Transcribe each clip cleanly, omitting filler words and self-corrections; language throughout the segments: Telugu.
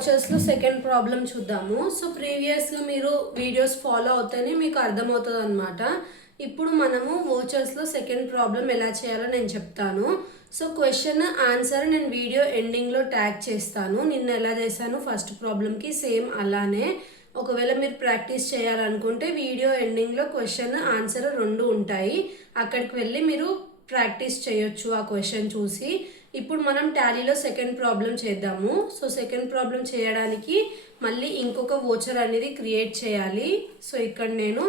వాచర్స్లో సెకండ్ ప్రాబ్లం చూద్దాము. సో ప్రీవియస్గా మీరు వీడియోస్ ఫాలో అవుతేనే మీకు అర్థమవుతుంది అనమాట. ఇప్పుడు మనము వాచర్స్లో సెకండ్ ప్రాబ్లం ఎలా చేయాలో నేను చెప్తాను. సో క్వశ్చన్ ఆన్సర్ నేను వీడియో ఎండింగ్లో ట్యాగ్ చేస్తాను. నిన్న ఎలా చేశాను ఫస్ట్ ప్రాబ్లంకి సేమ్ అలానే. ఒకవేళ మీరు ప్రాక్టీస్ చేయాలనుకుంటే వీడియో ఎండింగ్లో క్వశ్చన్ ఆన్సర్ రెండు ఉంటాయి. అక్కడికి వెళ్ళి మీరు ప్రాక్టీస్ చేయొచ్చు ఆ క్వశ్చన్ చూసి. ఇప్పుడు మనం టాలీలో సెకండ్ ప్రాబ్లం చేద్దాము. సో సెకండ్ ప్రాబ్లం చేయడానికి మళ్ళీ ఇంకొక వోచర్ అనేది క్రియేట్ చేయాలి. సో ఇక్కడ నేను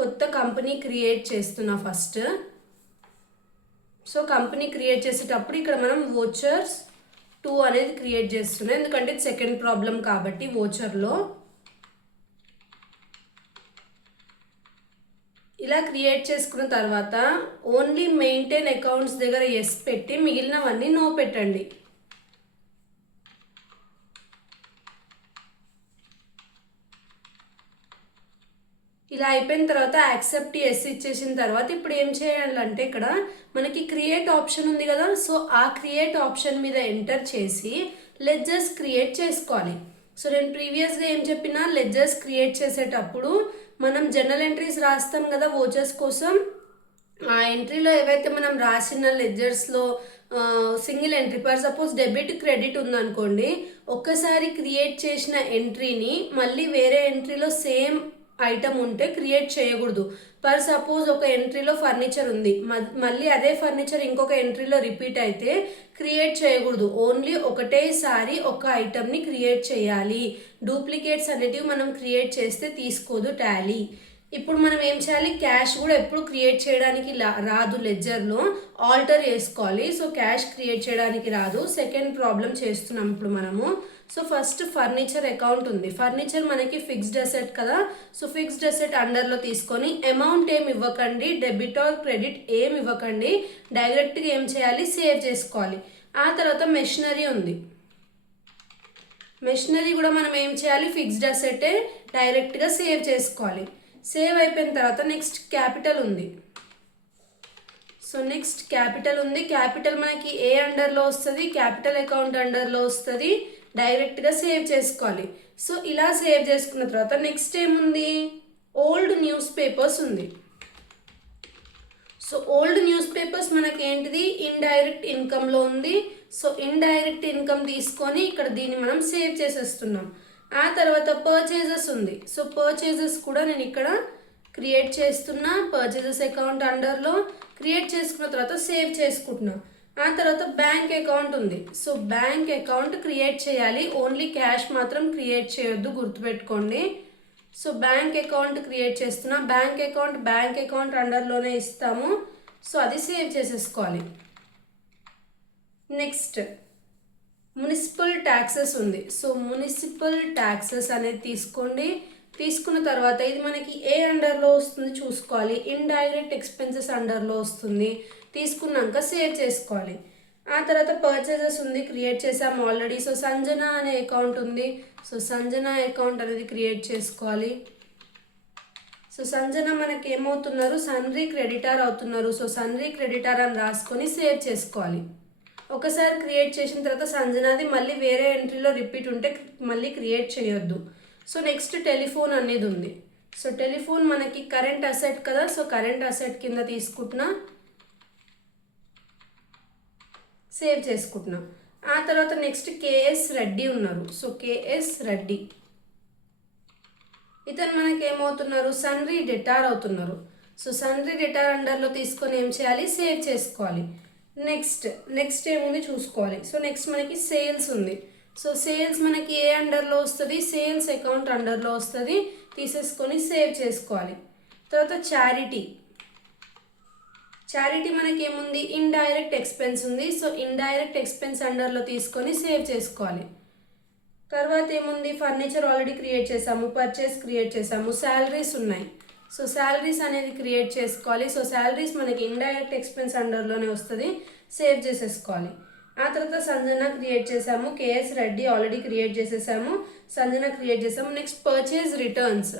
కొత్త కంపెనీ క్రియేట్ చేస్తున్నా ఫస్ట్. సో కంపెనీ క్రియేట్ చేసేటప్పుడు ఇక్కడ మనం వోచర్స్ 2 అనేది క్రియేట్ చేస్తున్నాం, ఎందుకంటే ఇది సెకండ్ ప్రాబ్లం కాబట్టి. వోచర్లో ఇలా క్రియేట్ చేసుకున్న తర్వాత ఓన్లీ మెయింటైన్ అకౌంట్స్ దగ్గర ఎస్ పెట్టి మిగిలినవన్నీ నో పెట్టండి. ఇలా అయిపోయిన తర్వాత యాక్సెప్ట్ ఎస్ ఇచ్చేసిన తర్వాత ఇప్పుడు ఏం చేయాలంటే ఇక్కడ మనకి క్రియేట్ ఆప్షన్ ఉంది కదా. సో ఆ క్రియేట్ ఆప్షన్ మీద ఎంటర్ చేసి లెడ్జర్స్ క్రియేట్ చేసుకోవాలి. సో నేను ప్రీవియస్గా ఏం చెప్పినా, లెడ్జర్స్ క్రియేట్ చేసేటప్పుడు మనం జర్నల్ ఎంట్రీస్ రాస్తాం కదా వోచర్స్ కోసం. ఆ ఎంట్రీలో ఏవైతే మనం రాసిన లెడ్జర్స్లో single entry, for suppose debit credit ఉందనుకోండి, ఒక్కసారి క్రియేట్ చేసిన ఎంట్రీని మళ్ళీ వేరే ఎంట్రీలో సేమ్ ఐటమ్ ఉంటే క్రియేట్ చేయకూడదు. ఫర్ సపోజ్ ఒక ఎంట్రీలో ఫర్నిచర్ ఉంది, మళ్ళీ అదే ఫర్నిచర్ ఇంకొక ఎంట్రీలో రిపీట్ అయితే క్రియేట్ చేయకూడదు. ఓన్లీ ఒకటేసారి ఒక ఐటమ్ని క్రియేట్ చేయాలి. డూప్లికేట్స్ అనేటివి మనం క్రియేట్ చేస్తే తీసుకోదు టాలీ. ఇప్పుడు మనం ఏం చేయాలి, క్యాష్ కూడా ఎప్పుడు క్రియేట్ చేయడానికి రాదు, లెడ్జర్లో ఆల్టర్ చేసుకోవాలి. సో క్యాష్ క్రియేట్ చేయడానికి రాదు. సెకండ్ ప్రాబ్లం చేస్తున్నాం ఇప్పుడు మనము. సో ఫస్ట్ ఫర్నిచర్ అకౌంట్ ఉంది. ఫర్నిచర్ మనకి ఫిక్స్డ్ అసెట్ కదా. సో ఫిక్స్డ్ అసెట్ అండర్లో తీసుకొని అమౌంట్ ఏమి ఇవ్వకండి, డెబిట్ ఆర్ క్రెడిట్ ఏమి ఇవ్వకండి, డైరెక్ట్గా ఏం చేయాలి, సేవ్ చేసుకోవాలి. ఆ తర్వాత మెషినరీ ఉంది. మెషినరీ కూడా మనం ఏం చేయాలి, ఫిక్స్డ్ అసెటే, డైరెక్ట్గా సేవ్ చేసుకోవాలి. సేవ్ అయిపోయిన తర్వాత నెక్స్ట్ క్యాపిటల్ ఉంది. సో నెక్స్ట్ క్యాపిటల్ ఉంది. క్యాపిటల్ మనకి ఏ అండర్లో వస్తుంది, క్యాపిటల్ అకౌంట్ అండర్లో వస్తుంది, డైరెక్ట్గా సేవ్ చేసుకోవాలి. సో ఇలా సేవ్ చేసుకున్న తర్వాత నెక్స్ట్ ఏముంది, ఓల్డ్ న్యూస్ పేపర్స్ ఉంది. సో ఓల్డ్ న్యూస్ పేపర్స్ మనకి ఏంటిది, ఇండైరెక్ట్ ఇన్కమ్లో ఉంది. సో ఇండైరెక్ట్ ఇన్కమ్ తీసుకొని ఇక్కడ దీన్ని మనం సేవ్ చేసేస్తున్నాం. ఆ తర్వాత పర్చేజెస్ ఉంది. సో పర్చేజెస్ కూడా నేను ఇక్కడ క్రియేట్ చేస్తున్నా, పర్చేజెస్ అకౌంట్ అండర్లో క్రియేట్ చేసుకున్న తర్వాత సేవ్ చేసుకుంటున్నా. ఆ తర్వాత బ్యాంక్ అకౌంట్ ఉంది. సో బ్యాంక్ అకౌంట్ క్రియేట్ చేయాలి, ఓన్లీ క్యాష్ మాత్రం క్రియేట్ చేయొద్దు, గుర్తుపెట్టుకోండి. సో బ్యాంక్ అకౌంట్ క్రియేట్ చేస్తున్నా. బ్యాంక్ అకౌంట్ అండర్లోనే ఇస్తాము. సో అది సేవ్ చేసేసుకోవాలి. నెక్స్ట్ మున్సిపల్ ట్యాక్సెస్ ఉంది. సో మున్సిపల్ ట్యాక్సెస్ అనేది తీసుకోండి. తీసుకున్న తర్వాత ఇది మనకి ఏ అండర్లో వస్తుంది చూసుకోవాలి, ఇండైరెక్ట్ ఎక్స్పెన్సెస్ అండర్లో వస్తుంది. తీసుకున్నాక సేవ్ చేసుకోవాలి. ఆ తర్వాత పర్చేజెస్ ఉంది, క్రియేట్ చేసాము ఆల్రెడీ. సో సంజన అనే అకౌంట్ ఉంది. సో సంజన అకౌంట్ అనేది క్రియేట్ చేసుకోవాలి. సో సంజన మనకి ఏమవుతున్నారు, సన్రీ క్రెడిటార్ అవుతున్నారు. సో సన్రీ క్రెడిటార్ అని రాసుకొని సేవ్ చేసుకోవాలి. ఒకసారి క్రియేట్ చేసిన తర్వాత సంజనాది మళ్ళీ వేరే ఎంట్రీలో రిపీట్ ఉంటే మళ్ళీ క్రియేట్ చేయొద్దు. సో నెక్స్ట్ టెలిఫోన్ అనేది ఉంది. సో టెలిఫోన్ మనకి కరెంట్ అసెట్ కదా. సో కరెంట్ అసెట్ కింద తీసుకుంటున్నా, సేవ్ చేసుకుంటున్నా. ఆ తర్వాత నెక్స్ట్ కేఎస్ రెడ్డి ఉన్నారు. సో కేఎస్ రెడ్డి ఇతను మనకి ఏమవుతున్నారు, సన్రీ డెటార్ అవుతున్నారు. సో సన్రీ డెటార్ అండర్లో తీసుకొని ఏం చేయాలి, సేవ్ చేసుకోవాలి. నెక్స్ట్ ఏముంది చూసుకోవాలి. సో నెక్స్ట్ మనకి సేల్స్ ఉంది. సో సేల్స్ మనకి ఏ అండర్లో వస్తుంది, సేల్స్ అకౌంట్ అండర్లో వస్తుంది. తీసేసుకొని సేవ్ చేసుకోవాలి. తర్వాత చారిటీ మనకి ఏముంది, ఇండైరెక్ట్ ఎక్స్పెన్స్ ఉంది. సో ఇండైరెక్ట్ ఎక్స్పెన్స్ అండర్లో తీసుకొని సేవ్ చేసుకోవాలి. తర్వాత ఏముంది, ఫర్నిచర్ ఆల్రెడీ క్రియేట్ చేసాము, పర్చేస్ క్రియేట్ చేసాము, శాలరీస్ ఉన్నాయి. సో శాలరీస్ అనేది క్రియేట్ చేసుకోవాలి. సో శాలరీస్ మనకి ఇండైరెక్ట్ ఎక్స్పెన్స్ అండర్లోనే వస్తుంది, సేవ్ చేసేసుకోవాలి. ఆ తర్వాత సంజన క్రియేట్ చేసాము, కేఎస్ రెడ్డి ఆల్రెడీ క్రియేట్ చేసేసాము, సంజన క్రియేట్ చేసాము. Next purchase returns.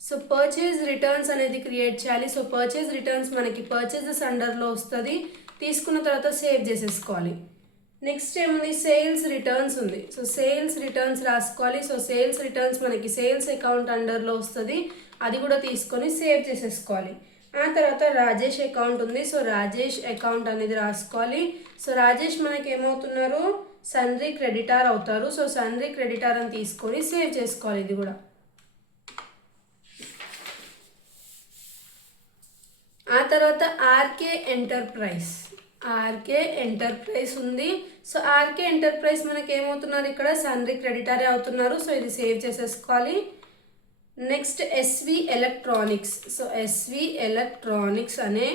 So purchase returns అనేది క్రియేట్ చేయాలి. సో పర్చేజ్ రిటర్న్స్ మనకి పర్చేజెస్ అండర్లో వస్తుంది. తీసుకున్న తర్వాత సేవ్ చేసేసుకోవాలి. నెక్స్ట్ ఏముంది, సేల్స్ రిటర్న్స్ ఉంది. సో సేల్స్ రిటర్న్స్ రాసుకోవాలి. సో సేల్స్ రిటర్న్స్ మనకి సేల్స్ అకౌంట్ అండర్లో వస్తుంది, అది కూడా తీసుకొని సేవ్ చేసేసుకోవాలి. ఆ తర్వాత రాజేష్ అకౌంట్ ఉంది. సో రాజేష్ అకౌంట్ అనేది రాసుకోవాలి. సో రాజేష్ మనకి ఏమవుతున్నారు, సన్రీ క్రెడిటార్ అవుతారు. సో సన్రీ క్రెడిటార్ అని తీసుకొని సేవ్ చేసుకోవాలి ఇది కూడా. ఆ తర్వాత ఆర్కే ఎంటర్ప్రైజ్, ఆర్కే ఎంటర్ప్రైజ్ ఉంది. సో ఆర్కే ఎంటర్ప్రైజ్ మనకి ఏమవుతున్నారు, ఇక్కడ సన్రీ క్రెడిటారే అవుతున్నారు. సో ఇది సేవ్ చేసేసుకోవాలి. Next S V electronics. So S V electronics అనే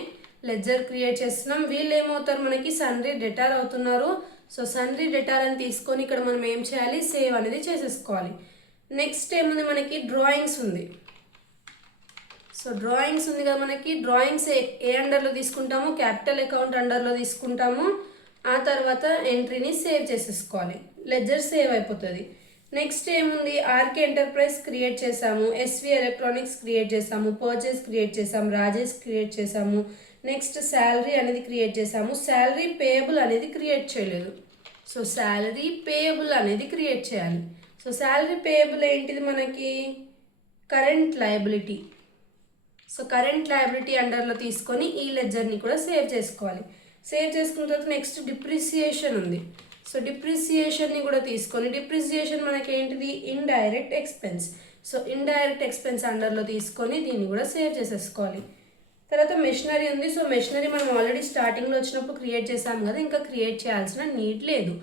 లెడ్జర్ క్రియేట్ చేస్తున్నాం. వీళ్ళు ఏమవుతారు, మనకి సన్రీ డెటార్ అవుతున్నారు. సో సన్రీ డెటార్ అని తీసుకొని ఇక్కడ మనం ఏం చేయాలి, సేవ్ అనేది చేసేసుకోవాలి. నెక్స్ట్ ఏముంది, మనకి డ్రాయింగ్స్ ఉంది. సో డ్రాయింగ్స్ ఉంది కదా, మనకి డ్రాయింగ్స్ ఏ అండర్లో తీసుకుంటాము, క్యాపిటల్ అకౌంట్ అండర్లో తీసుకుంటాము. ఆ తర్వాత ఎంట్రీని సేవ్ చేసేసుకోవాలి, లెడ్జర్ సేవ్ అయిపోతుంది. నెక్స్ట్ ఏముంది, ఆర్కే ఎంటర్ప్రైజ్ క్రియేట్ చేసాము, ఎస్వి ఎలక్ట్రానిక్స్ క్రియేట్ చేసాము, పర్చేస్ క్రియేట్ చేసాము, రాజేష్ క్రియేట్ చేసాము. నెక్స్ట్ శాలరీ అనేది క్రియేట్ చేసాము, శాలరీ పేయబుల్ అనేది క్రియేట్ చేయలేదు. సో శాలరీ పేయబుల్ అనేది క్రియేట్ చేయాలి. సో శాలరీ పేయబుల్ ఏంటిది, మనకి current liability. So current liability అండర్లో తీసుకొని ఈ లెడ్జర్ని కూడా సేవ్ చేసుకోవాలి. సేవ్ చేసుకున్న తర్వాత నెక్స్ట్ డిప్రిసియేషన్ ఉంది. సో డిప్రిసియేషన్ని కూడా తీసుకొని, డిప్రిసియేషన్ మనకి ఏంటిది, indirect expense. So indirect expense అండర్లో తీసుకొని దీన్ని కూడా సేవ్ చేసేసుకోవాలి. తర్వాత మెషినరీ ఉంది. సో మెషినరీ మనం ఆల్రెడీ స్టార్టింగ్లో వచ్చినప్పుడు క్రియేట్ చేసాం కదా, ఇంకా క్రియేట్ చేయాల్సిన నీడ్ లేదు.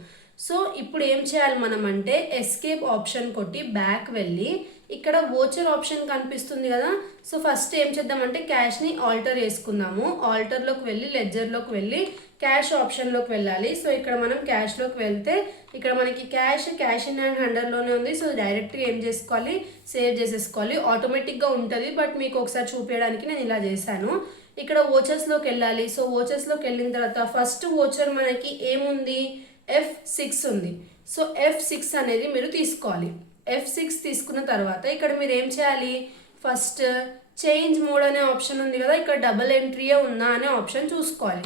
సో ఇప్పుడు ఏం చేయాలి మనం అంటే, ఎస్కేప్ ఆప్షన్ కొట్టి బ్యాక్ వెళ్ళి ఇక్కడ వోచర్ ఆప్షన్ కనిపిస్తుంది కదా. సో ఫస్ట్ ఏం చేద్దామంటే క్యాష్ని ఆల్టర్ చేసుకుందాము. ఆల్టర్లోకి వెళ్ళి లెడ్జర్లోకి వెళ్ళి క్యాష్ ఆప్షన్లోకి వెళ్ళాలి. సో ఇక్కడ మనం క్యాష్లోకి వెళ్తే ఇక్కడ మనకి క్యాష్ ఇన్ హ్యాండ్ అండర్లోనే ఉంది. సో డైరెక్ట్గా ఏం చేసుకోవాలి, సేవ్ చేసేసుకోవాలి. ఆటోమేటిక్గా ఉంటుంది, బట్ మీకు ఒకసారి చూపించడానికి నేను ఇలా చేశాను. ఇక్కడ వోచర్స్లోకి వెళ్ళాలి. సో వోచర్స్లోకి వెళ్ళిన తర్వాత ఫస్ట్ వోచర్ మనకి ఏముంది, F6 ఉంది. సో F6 అనేది మీరు తీసుకోవాలి. F6 తీసుకున్న తర్వాత ఇక్కడ మీరు ఏం చేయాలి, ఫస్ట్ చేంజ్ మోడ్ అనే ఆప్షన్ ఉంది కదా, ఇక్కడ డబుల్ ఎంట్రీయే ఉందా అనే ఆప్షన్ చూసుకోవాలి.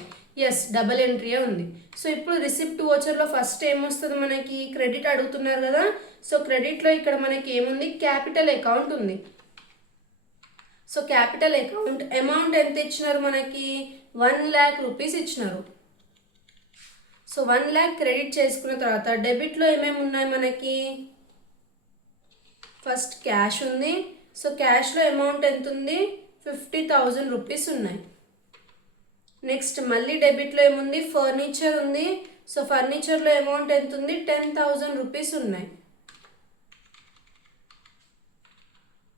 ఎస్, డబుల్ ఎంట్రీయే ఉంది. సో ఇప్పుడు రిసిప్ట్ వోచర్లో ఫస్ట్ ఏమొస్తుంది, మనకి క్రెడిట్ అడుగుతున్నారు కదా. సో క్రెడిట్లో ఇక్కడ మనకి ఏముంది, క్యాపిటల్ అకౌంట్ ఉంది. సో క్యాపిటల్ అకౌంట్ అమౌంట్ ఎంత ఇచ్చినారు, మనకి 1 lakh రూపీస్ ఇచ్చినారు. సో 1 lakh క్రెడిట్ చేసుకున్న తర్వాత డెబిట్లో ఏమేమి ఉన్నాయి, మనకి ఫస్ట్ క్యాష్ ఉంది. సో క్యాష్లో అమౌంట్ ఎంత ఉంది, 50,000 రూపీస్ ఉన్నాయి. నెక్స్ట్ మళ్ళీ డెబిట్లో ఏముంది, ఫర్నిచర్ ఉంది. సో ఫర్నిచర్లో అమౌంట్ ఎంత ఉంది, 10,000 రూపీస్ ఉన్నాయి.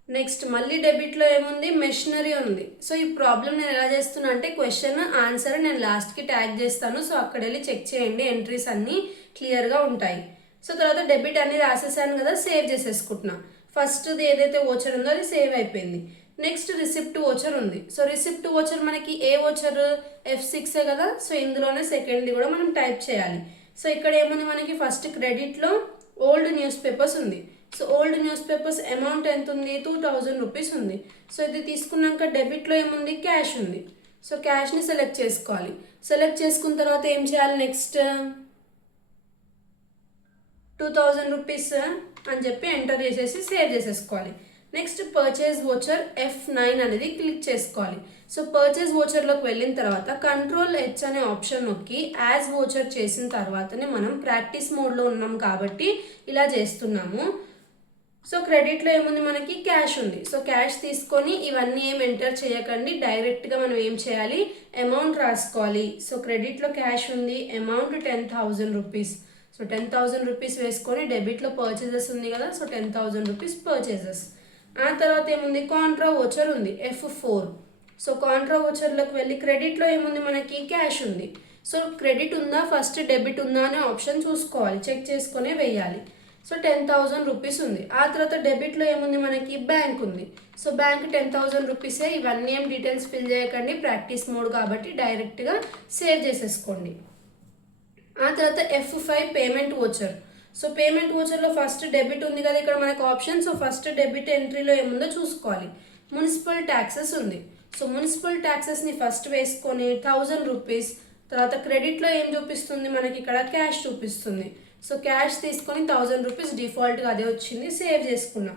నెక్స్ట్ మళ్ళీ డెబిట్లో ఏముంది, మెషినరీ ఉంది. సో ఈ ప్రాబ్లం నేను ఎలా చేస్తున్నా అంటే, క్వశ్చన్ ఆన్సర్ నేను లాస్ట్కి ట్యాగ్ చేస్తాను. సో అక్కడ వెళ్ళి చెక్ చేయండి, ఎంట్రీస్ అన్నీ క్లియర్గా ఉంటాయి. సో తర్వాత డెబిట్ అన్ని రాసేసాను కదా, సేవ్ చేసేసుకుంటున్నా. ఫస్ట్ది ఏదైతే వోచర్ ఉందో అది సేవ్ అయిపోయింది. నెక్స్ట్ రిసిప్ట్ వోచర్ ఉంది. సో రిసిప్ట్ వోచర్ మనకి ఏ వోచర్, F6 కదా. సో ఇందులోనే సెకండ్ది కూడా మనం టైప్ చేయాలి. సో ఇక్కడ ఏముంది, మనకి ఫస్ట్ క్రెడిట్లో ఓల్డ్ న్యూస్ పేపర్స్ ఉంది. So old news papers amount ఎంత ఉంది, 2,000 రూపీస్ ఉంది. సో ఇది తీసుకున్నాక డెబిట్లో ఏముంది, క్యాష్ ఉంది. సో క్యాష్ని సెలెక్ట్ చేసుకోవాలి. సెలెక్ట్ చేసుకున్న తర్వాత ఏం చేయాలి, నెక్స్ట్ 2,000 రూపీస్ అని చెప్పి ఎంటర్ చేసేసి సేవ్ చేసేసుకోవాలి. నెక్స్ట్ పర్చేజ్ వోచర్ F9 అనేది క్లిక్ చేసుకోవాలి. సో పర్చేజ్ వోచర్లోకి వెళ్ళిన తర్వాత Ctrl+H అనే ఆప్షన్ నొక్కి యాజ్ వోచర్ చేసిన తర్వాతనే మనం ప్రాక్టీస్ మోడ్లో ఉన్నాం కాబట్టి ఇలా చేస్తున్నాము. సో క్రెడిట్లో ఏముంది, మనకి క్యాష్ ఉంది. సో క్యాష్ తీసుకొని ఇవన్నీ ఏం ఎంటర్ చేయకండి, డైరెక్ట్గా మనం ఏం చేయాలి, అమౌంట్ రాసుకోవాలి. సో క్రెడిట్లో క్యాష్ ఉంది, అమౌంట్ 10,000 రూపీస్. సో 10,000 రూపీస్ వేసుకొని డెబిట్లో పర్చేజెస్ ఉంది కదా. So 10,000 rupees purchases. ఆ తర్వాత ఏముంది, కాంట్రా వోచర్ ఉంది, F4. సో కాంట్రా వోచర్లోకి వెళ్ళి క్రెడిట్లో ఏముంది, మనకి క్యాష్ ఉంది. సో క్రెడిట్ ఉందా, ఫస్ట్ డెబిట్ ఉందా అనే ఆప్షన్ చూసుకోవాలి, చెక్ చేసుకునే వేయాలి. సో 10,000 రూపీస్ ఉంది. ఆ తర్వాత డెబిట్లో ఏముంది, మనకి బ్యాంక్ ఉంది. సో బ్యాంక్ 10,000 రూపీసే. ఇవన్నీ ఏం డీటెయిల్స్ ఫిల్ చేయకండి, ప్రాక్టీస్ మోడ్ కాబట్టి డైరెక్ట్గా సేవ్ చేసేసుకోండి. ఆ తర్వాత F5 payment voucher. So payment వోచర్లో ఫస్ట్ డెబిట్ ఉంది కదా ఇక్కడ మనకు ఆప్షన్. సో ఫస్ట్ డెబిట్ ఎంట్రీలో ఏముందో చూసుకోవాలి. మున్సిపల్ ట్యాక్సెస్ ఉంది. సో మున్సిపల్ ట్యాక్సెస్ని ఫస్ట్ వేసుకొని 1,000 రూపీస్, తర్వాత క్రెడిట్లో ఏం చూపిస్తుంది మనకి ఇక్కడ క్యాష్ చూపిస్తుంది. సో క్యాష్ తీసుకొని 1000 రూపీస్ డిఫాల్ట్గా అదే వచ్చింది, సేవ్ చేసుకున్నాం.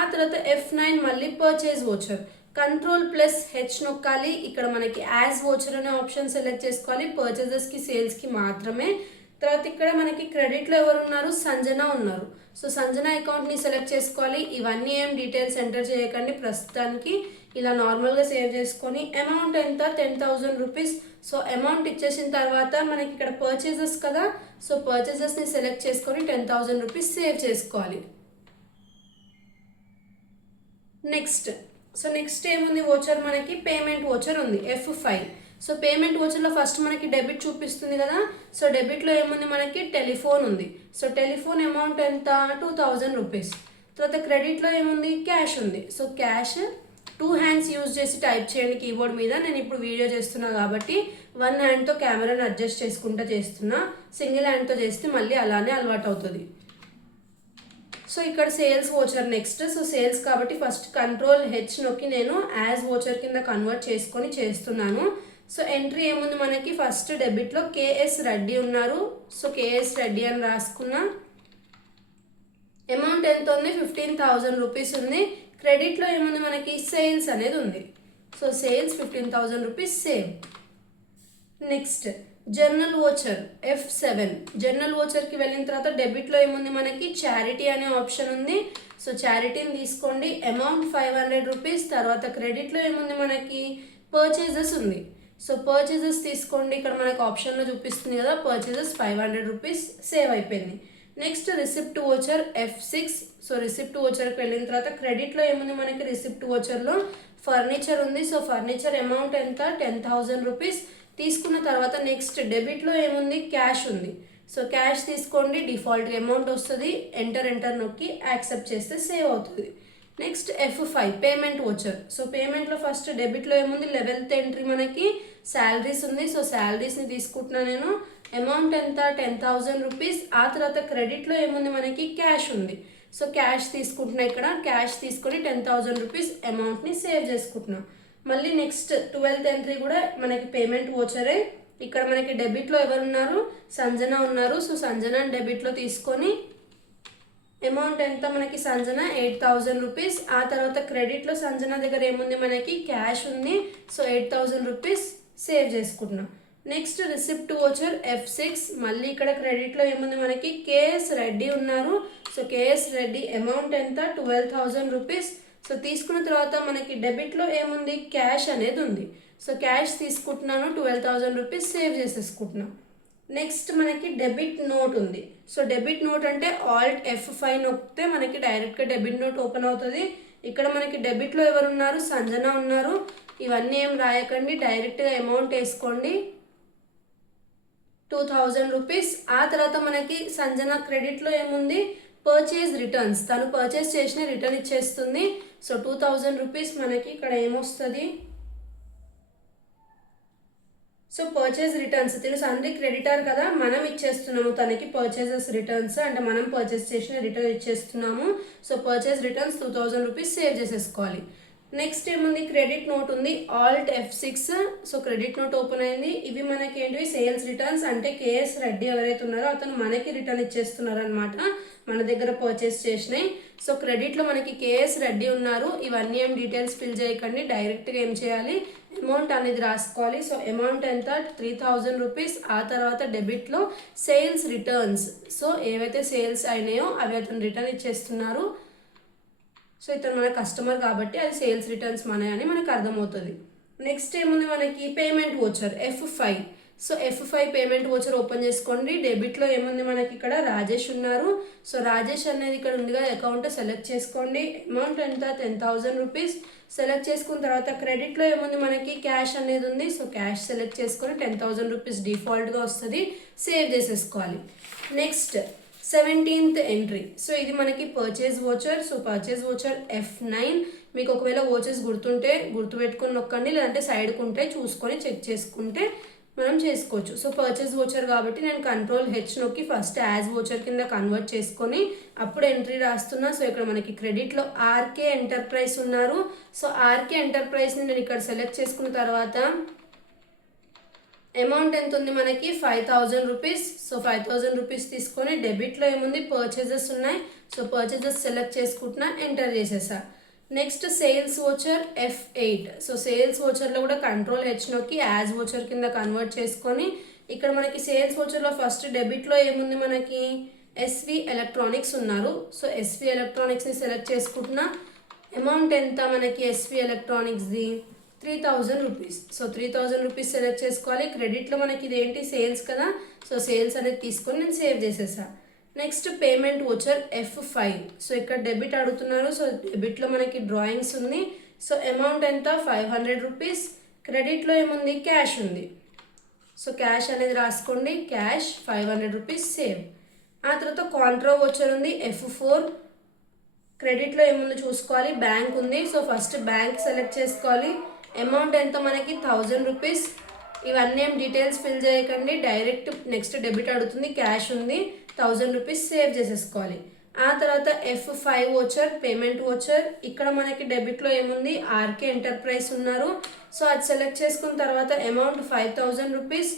ఆ తర్వాత F9 మళ్ళీ పర్చేజ్ వోచర్, Ctrl+H నొక్కాలి. ఇక్కడ మనకి యాజ్ వోచర్ అనే ఆప్షన్ సెలెక్ట్ చేసుకోవాలి, పర్చేజెస్కి సేల్స్కి మాత్రమే. తర్వాత ఇక్కడ మనకి క్రెడిట్లో ఎవరు ఉన్నారు, సంజన ఉన్నారు. సో సంజన అకౌంట్ని సెలెక్ట్ చేసుకోవాలి. ఇవన్నీ ఏం డీటెయిల్స్ ఎంటర్ చేయకండి, ప్రస్తుతానికి ఇలా నార్మల్గా సేవ్ చేసుకొని అమౌంట్ ఎంత 10,000 రూపీస్. సో అమౌంట్ ఇచ్చేసిన తర్వాత మనకి ఇక్కడ పర్చేజెస్ కదా, సో పర్చేజెస్ని సెలెక్ట్ చేసుకొని 10,000 రూపీస్ సేవ్ చేసుకోవాలి. నెక్స్ట్ ఏముంది వోచర్, మనకి పేమెంట్ వోచర్ ఉంది F5. సో పేమెంట్ వోచర్లో ఫస్ట్ మనకి డెబిట్ చూపిస్తుంది కదా, సో డెబిట్లో ఏముంది మనకి టెలిఫోన్ ఉంది. సో టెలిఫోన్ అమౌంట్ ఎంత 2000 రూపీస్. తర్వాత క్రెడిట్లో ఏముంది క్యాష్ ఉంది. సో క్యాష్ 2 హ్యాండ్స్ యూజ్ చేసి టైప్ చేయండి కీబోర్డ్ మీద. నేను ఇప్పుడు వీడియో చేస్తున్నా కాబట్టి 1 హ్యాండ్తో కెమెరాని అడ్జస్ట్ చేసుకుంటూ చేస్తున్నా, సింగిల్ హ్యాండ్తో చేస్తే మళ్ళీ అలానే అలవాటు అవుతుంది. సో ఇక్కడ sales voucher next. So sales కాబట్టి ఫస్ట్ Ctrl+H నొక్కి నేను యాజ్ వోచర్ కింద కన్వర్ట్ చేసుకొని చేస్తున్నాను. సో ఎంట్రీ ఏముంది మనకి ఫస్ట్ డెబిట్లో KS రెడ్డి ఉన్నారు. సో KS రెడ్డి అని రాసుకున్నా. అమౌంట్ ఎంత ఉంది 15,000 రూపీస్ ఉంది. క్రెడిట్లో ఏముంది మనకి సేల్స్ అనేది ఉంది. So sales 15,000 rupees save. Next journal voucher F7. జర్నల్ వోచర్కి వెళ్ళిన తర్వాత డెబిట్లో ఏముంది మనకి చారిటీ అనే ఆప్షన్ ఉంది. సో చారిటీని తీసుకోండి, అమౌంట్ 500 రూపీస్. తర్వాత క్రెడిట్లో ఏముంది మనకి పర్చేజెస్ ఉంది. సో పర్చేజెస్ తీసుకోండి, ఇక్కడ మనకు ఆప్షన్లో చూపిస్తుంది కదా పర్చేజెస్ 500 రూపీస్ సేవ్ అయిపోయింది. Next receipt voucher F6. So receipt వోచర్కి వెళ్ళిన తర్వాత క్రెడిట్లో ఏముంది మనకి రిసిప్ట్ వోచర్లో ఫర్నిచర్ ఉంది. సో ఫర్నిచర్ అమౌంట్ ఎంత 10,000 రూపీస్ తీసుకున్న తర్వాత నెక్స్ట్ డెబిట్లో ఏముంది క్యాష్ ఉంది. సో క్యాష్ తీసుకోండి, డిఫాల్ట్ అమౌంట్ వస్తుంది. ఎంటర్ నొక్కి యాక్సెప్ట్ చేస్తే సేవ్ అవుతుంది. Next F5 payment voucher. So పేమెంట్లో ఫస్ట్ డెబిట్లో ఏముంది 11th ఎంట్రీ మనకి శాలరీస్ ఉంది. సో శాలరీస్ని తీసుకుంటున్నా నేను, అమౌంట్ ఎంత 10,000 రూపీస్. ఆ తర్వాత క్రెడిట్లో ఏముంది మనకి క్యాష్ ఉంది. సో క్యాష్ తీసుకుంటున్నా, ఇక్కడ క్యాష్ తీసుకొని 10,000 రూపీస్ అమౌంట్ని సేవ్ చేసుకుంటున్నాం. మళ్ళీ నెక్స్ట్ 12th ఎంట్రీ కూడా మనకి పేమెంట్ వోచరే. ఇక్కడ మనకి డెబిట్లో ఎవరు ఉన్నారు సంజన ఉన్నారు. సో సంజన డెబిట్లో తీసుకొని అమౌంట్ ఎంత మనకి సంజన 8,000 రూపీస్. ఆ తర్వాత క్రెడిట్లో సంజన దగ్గర ఏముంది మనకి క్యాష్ ఉంది. సో 8,000 రూపీస్ సేవ్ చేసుకుంటున్నాం. Next receipt voucher F6. మళ్ళీ ఇక్కడ క్రెడిట్లో ఏముంది మనకి KS రెడ్డి ఉన్నారు. సో KS రెడ్డి అమౌంట్ ఎంత 12,000 రూపీస్. సో తీసుకున్న తర్వాత మనకి డెబిట్లో ఏముంది క్యాష్ అనేది ఉంది. సో క్యాష్ తీసుకుంటున్నాను, 12,000 రూపీస్ సేవ్ చేసేసుకుంటున్నాను. నెక్స్ట్ మనకి డెబిట్ నోట్ ఉంది. సో డెబిట్ నోట్ అంటే Alt F5 నొక్కితే మనకి డైరెక్ట్గా డెబిట్ నోట్ ఓపెన్ అవుతుంది. ఇక్కడ మనకి డెబిట్లో ఎవరు ఉన్నారు సంజన ఉన్నారు. ఇవన్నీ ఏం రాయకండి, డైరెక్ట్గా అమౌంట్ వేసుకోండి 2000 రూపీస్. ఆ తర్వాత మనకి సంజన క్రెడిట్లో ఏముంది పర్చేజ్ రిటర్న్స్, తను పర్చేజ్ చేసిన రిటర్న్ ఇచ్చేస్తుంది. సో 2000 రూపీస్ మనకి ఇక్కడ ఏమొస్తుంది. సో పర్చేజ్ రిటర్న్స్ తెలుసు అండి, క్రెడిటర్ కదా, మనం ఇచ్చేస్తున్నాము తనకి పర్చేజెస్ రిటర్న్స్, అంటే మనం పర్చేజ్ చేసిన రిటర్న్ ఇచ్చేస్తున్నాము. So purchase returns 2000 rupees save చేసేసుకోవాలి. నెక్స్ట్ ఏముంది క్రెడిట్ నోట్ ఉంది Alt F6. So credit note open అయింది. ఇవి మనకి ఏంటివి సేల్స్ రిటర్న్స్, అంటే KS రెడ్డి ఎవరైతే ఉన్నారో అతను మనకి రిటర్న్ ఇచ్చేస్తున్నారు అనమాట, మన దగ్గర పర్చేస్ చేసినాయి. సో క్రెడిట్లో మనకి KS రెడ్డి ఉన్నారు. ఇవన్నీ ఏం డీటెయిల్స్ ఫిల్ చేయకండి, డైరెక్ట్గా ఏం చేయాలి అమౌంట్ అనేది రాసుకోవాలి. సో అమౌంట్ ఎంత 3,000 రూపీస్. ఆ తర్వాత డెబిట్లో సేల్స్ రిటర్న్స్, సో ఏవైతే సేల్స్ అయినాయో అవి అతను రిటర్న్ ఇచ్చేస్తున్నారు. సో ఇతను మన కస్టమర్ కాబట్టి అది సేల్స్ రిటర్న్స్ మన అని మనకు అర్థమవుతుంది. నెక్స్ట్ ఏముంది మనకి payment voucher F5. So F5 payment voucher open చేసుకోండి. డెబిట్లో ఏముంది మనకి ఇక్కడ రాజేష్ ఉన్నారు. సో రాజేష్ అనేది ఇక్కడ ఉందిగా అకౌంట్ సెలెక్ట్ చేసుకోండి. అమౌంట్ ఎంత 10,000 రూపీస్ సెలెక్ట్ చేసుకున్న తర్వాత క్రెడిట్లో ఏముంది మనకి క్యాష్ అనేది ఉంది. సో క్యాష్ సెలెక్ట్ చేసుకొని 10,000 రూపీస్ డిఫాల్ట్గా వస్తుంది, సేవ్ చేసేసుకోవాలి. Next 17th entry. సో ఇది మనకి purchase voucher. So purchase voucher F9. మీకు ఒకవేళ వోచర్స్ గుర్తుంటే గుర్తుపెట్టుకొని నొక్కండి, లేదంటే సైడ్కి ఉంటే చూసుకొని చెక్ చేసుకుంటే మనం చేసుకోవచ్చు. సో పర్చేజ్ వోచర్ కాబట్టి నేను Ctrl+H నొక్కి ఫస్ట్ యాజ్ వోచర్ కింద కన్వర్ట్ చేసుకొని అప్పుడు ఎంట్రీ రాస్తున్నా. సో ఇక్కడ మనకి క్రెడిట్లో RK ఎంటర్ప్రైజ్ ఉన్నారు. సో RK ఎంటర్ప్రైజ్ని నేను ఇక్కడ సెలెక్ట్ చేసుకున్న తర్వాత అమౌంట్ ఎంత ఉంది మనకి 5000 రూపీస్. సో 5000 రూపీస్ తీసుకొని డెబిట్లో ఏముంది పర్చేజెస్ ఉన్నాయి. సో పర్చేజెస్ సెలెక్ట్ చేసుకుంటున్నా, ఎంటర్ చేసేసా. Next sales voucher F8. So sales వోచర్లో కూడా కంట్రోల్ H నొక్కి యాజ్ వోచర్ కింద కన్వర్ట్ చేసుకొని ఇక్కడ మనకి సేల్స్ వోచర్లో ఫస్ట్ డెబిట్లో ఏముంది మనకి ఎస్వి ఎలక్ట్రానిక్స్ ఉన్నారు. సో ఎస్వి ఎలక్ట్రానిక్స్ని సెలెక్ట్ చేసుకుంటున్నా. అమౌంట్ ఎంత మనకి ఎస్వి ఎలక్ట్రానిక్స్ది 3000 రూపీస్. సో 3000 రూపీస్ సెలెక్ట్ చేసుకోవాలి. క్రెడిట్లో మనకి ఇదేంటి సేల్స్ కదా, సో సేల్స్ అనేది తీసుకొని నేను సేవ్ చేసేసా. Next payment voucher F5. So ఇక్కడ డెబిట్ అడుగుతున్నారు. సో డెబిట్లో మనకి డ్రాయింగ్స్ ఉంది. సో అమౌంట్ ఎంత 500 రూపీస్. క్రెడిట్లో ఏముంది క్యాష్ ఉంది. సో క్యాష్ అనేది రాసుకోండి, క్యాష్ 500 రూపీస్ సేవ్. ఆ తర్వాత కాంట్రా వోచర్ ఉంది F4. క్రెడిట్లో ఏముంది చూసుకోవాలి, బ్యాంక్ ఉంది. సో ఫస్ట్ బ్యాంక్ సెలెక్ట్ చేసుకోవాలి. అమౌంట్ ఎంత మనకి 1000 రూపీస్. ఇవన్నీ ఏం డీటెయిల్స్ ఫిల్ చేయకండి, డైరెక్ట్ నెక్స్ట్ డెబిట్ అడుగుతుంది, క్యాష్ ఉంది, 1000 రూపీస్ సేవ్ చేసేసుకోవాలి. ఆ తర్వాత F5 వోచర్ పేమెంట్ వోచర్. ఇక్కడ మనకి డెబిట్లో ఏముంది ఆర్కే ఎంటర్ప్రైజ్ ఉన్నారు. సో అది సెలెక్ట్ చేసుకున్న తర్వాత అమౌంట్ 5000 రూపీస్.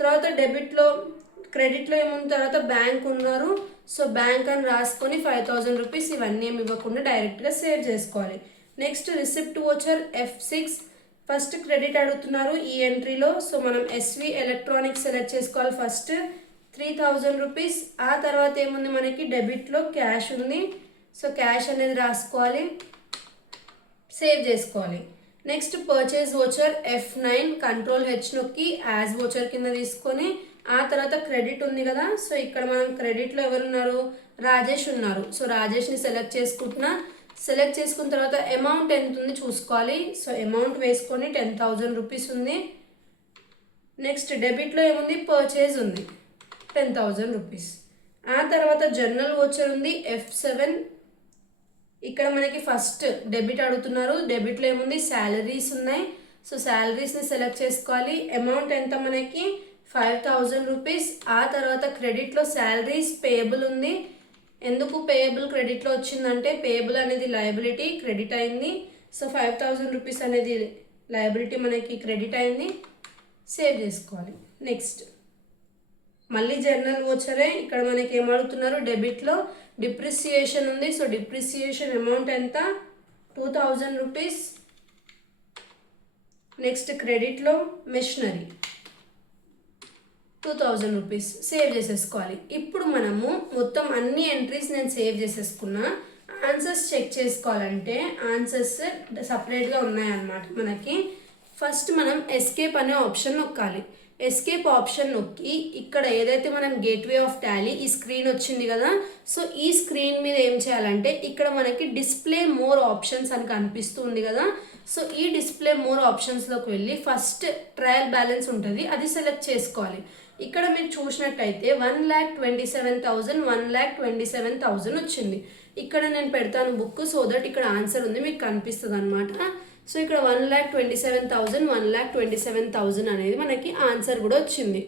తర్వాత డెబిట్లో క్రెడిట్లో ఏముంది తర్వాత బ్యాంక్ ఉన్నారు. సో బ్యాంక్ అని రాసుకొని 5000 రూపీస్. ఇవన్నీ ఏమి ఇవ్వకుండా డైరెక్ట్గా సేవ్ చేసుకోవాలి. Next receipt voucher F6. First credit అడుగుతున్నారు ఈ ఎంట్రీలో. సో మనం ఎస్వి ఎలక్ట్రానిక్స్ సెలెక్ట్ చేసుకోవాలి ఫస్ట్ 3000 రూపీస్. ఆ తర్వాత ఏముంది మనకి డెబిట్లో క్యాష్ ఉంది. సో క్యాష్ అనేది రాసుకోవాలి, సేవ్ చేసుకోవాలి. Next purchase voucher F9. Control H నొక్కి యాజ్ వోచర్ కింద తీసుకొని ఆ తర్వాత క్రెడిట్ ఉంది కదా. సో ఇక్కడ మనం క్రెడిట్లో ఎవరున్నారు రాజేష్ ఉన్నారు. సో రాజేష్ని సెలెక్ట్ చేసుకుంటున్నా. సెలెక్ట్ చేసుకున్న తర్వాత అమౌంట్ ఎంత ఉంది చూసుకోవాలి. సో అమౌంట్ వేసుకొని 10,000 రూపీస్ ఉంది. నెక్స్ట్ డెబిట్లో ఏముంది పర్చేజ్ ఉంది 10,000 రూపీస్. ఆ తర్వాత జనరల్ వోచర్ ఉంది F7. ఇక్కడ మనకి ఫస్ట్ డెబిట్ అడుగుతున్నారు. డెబిట్లో ఏముంది శాలరీస్ ఉన్నాయి. సో శాలరీస్ని సెలెక్ట్ చేసుకోవాలి. అమౌంట్ ఎంత మనకి 5000 రూపీస్. ఆ తర్వాత క్రెడిట్లో శాలరీస్ పేయబుల్ ఉంది. ఎందుకు పేయబుల్ క్రెడిట్లో వచ్చిందంటే పేయబుల్ అనేది లయబిలిటీ క్రెడిట్ అయింది. సో 5000 రూపీస్ అనేది లయబిలిటీ మనకి క్రెడిట్ అయింది, సేవ్ చేసుకోవాలి. నెక్స్ట్ మళ్ళీ జనరల్ వోచరే. ఇక్కడ మనకి ఏమడుగుతున్నారు డెబిట్లో డిప్రిసియేషన్ ఉంది. సో డిప్రిసియేషన్ అమౌంట్ ఎంత 2000 రూపీస్. నెక్స్ట్ క్రెడిట్లో మెషినరీ 2000 రూపీస్ సేవ్ చేసేసుకోవాలి. ఇప్పుడు మనము మొత్తం అన్ని ఎంట్రీస్ నేను సేవ్ చేసేసుకున్నా. ఆన్సర్స్ చెక్ చేసుకోవాలంటే ఆన్సర్స్ సపరేట్గా ఉన్నాయన్నమాట మనకి. ఫస్ట్ మనం ఎస్కేప్ అనే ఆప్షన్ నొక్కాలి. ఎస్కేప్ ఆప్షన్ నొక్కి ఇక్కడ ఏదైతే మనం గేట్వే ఆఫ్ టాలీ ఈ స్క్రీన్ వచ్చింది కదా. సో ఈ స్క్రీన్ మీద ఏం చేయాలంటే ఇక్కడ మనకి డిస్ప్లే మోర్ ఆప్షన్స్ అని కనిపిస్తుంది కదా. సో ఈ డిస్ప్లే మోర్ ఆప్షన్స్లోకి వెళ్ళి ఫస్ట్ ట్రయల్ బ్యాలెన్స్ ఉంటుంది, అది సెలెక్ట్ చేసుకోవాలి. ఇక్కడ మీరు చూసినట్టయితే 1,27,000 1,27,000 వచ్చింది. ఇక్కడ నేను పెడతాను బుక్, సో దట్ ఇక్కడ ఆన్సర్ ఉంది మీకు కనిపిస్తుంది అనమాట. సో ఇక్కడ 1,27,000 1,27,000 అనేది మనకి ఆన్సర్ కూడా వచ్చింది.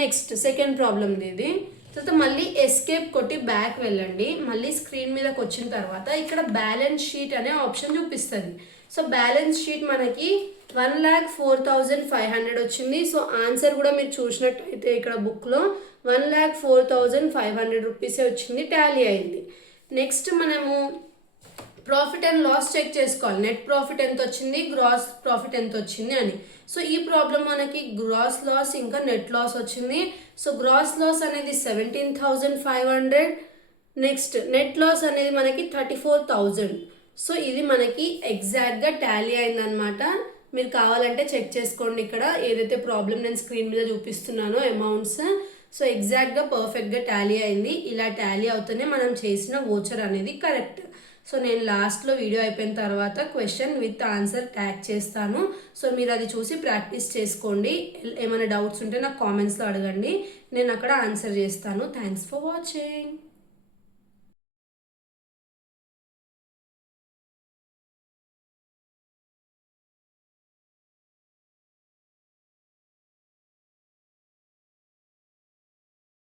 నెక్స్ట్ సెకండ్ ప్రాబ్లమ్ ఇది. తర్వాత మళ్ళీ ఎస్కేప్ కొట్టి బ్యాక్ వెళ్ళండి. మళ్ళీ స్క్రీన్ మీదకి వచ్చిన తర్వాత ఇక్కడ బ్యాలెన్స్ షీట్ అనే ఆప్షన్ చూపిస్తుంది. సో బ్యాలెన్స్ షీట్ మనకి 1,04,500 వచ్చింది. సో ఆన్సర్ కూడా మీరు చూసినట్టయితే ఇక్కడ బుక్లో 1,04,500 రూపీసే వచ్చింది, టాలీ అయింది. నెక్స్ట్ మనము ప్రాఫిట్ అండ్ లాస్ చెక్ చేసుకోవాలి. నెట్ ప్రాఫిట్ ఎంత వచ్చింది, గ్రాస్ ప్రాఫిట్ ఎంత వచ్చింది అని. సో ఈ ప్రాబ్లం మనకి గ్రాస్ లాస్ ఇంకా నెట్ లాస్ వచ్చింది. సో గ్రాస్ లాస్ అనేది 17,500. నెక్స్ట్ నెట్ లాస్ అనేది మనకి 34,000. సో ఇది మనకి ఎగ్జాక్ట్గా టాలీ అయిందనమాట. మీరు కావాలంటే చెక్ చేసుకోండి. ఇక్కడ ఏదైతే ప్రాబ్లం నేను స్క్రీన్ మీద చూపిస్తున్నానో అమౌంట్స్, సో ఎగ్జాక్ట్గా పర్ఫెక్ట్గా టాలీ అయింది. ఇలా టాలీ అవుతూనే మనం చేసిన వోచర్ అనేది కరెక్ట్. సో నేను లాస్ట్లో వీడియో అయిపోయిన తర్వాత క్వశ్చన్ విత్ ఆన్సర్ ట్యాగ్ చేస్తాను. సో మీరు అది చూసి ప్రాక్టీస్ చేసుకోండి. ఏమైనా డౌట్స్ ఉంటే నాకు కామెంట్స్లో అడగండి, నేను అక్కడ ఆన్సర్ చేస్తాను. Thanks for watching.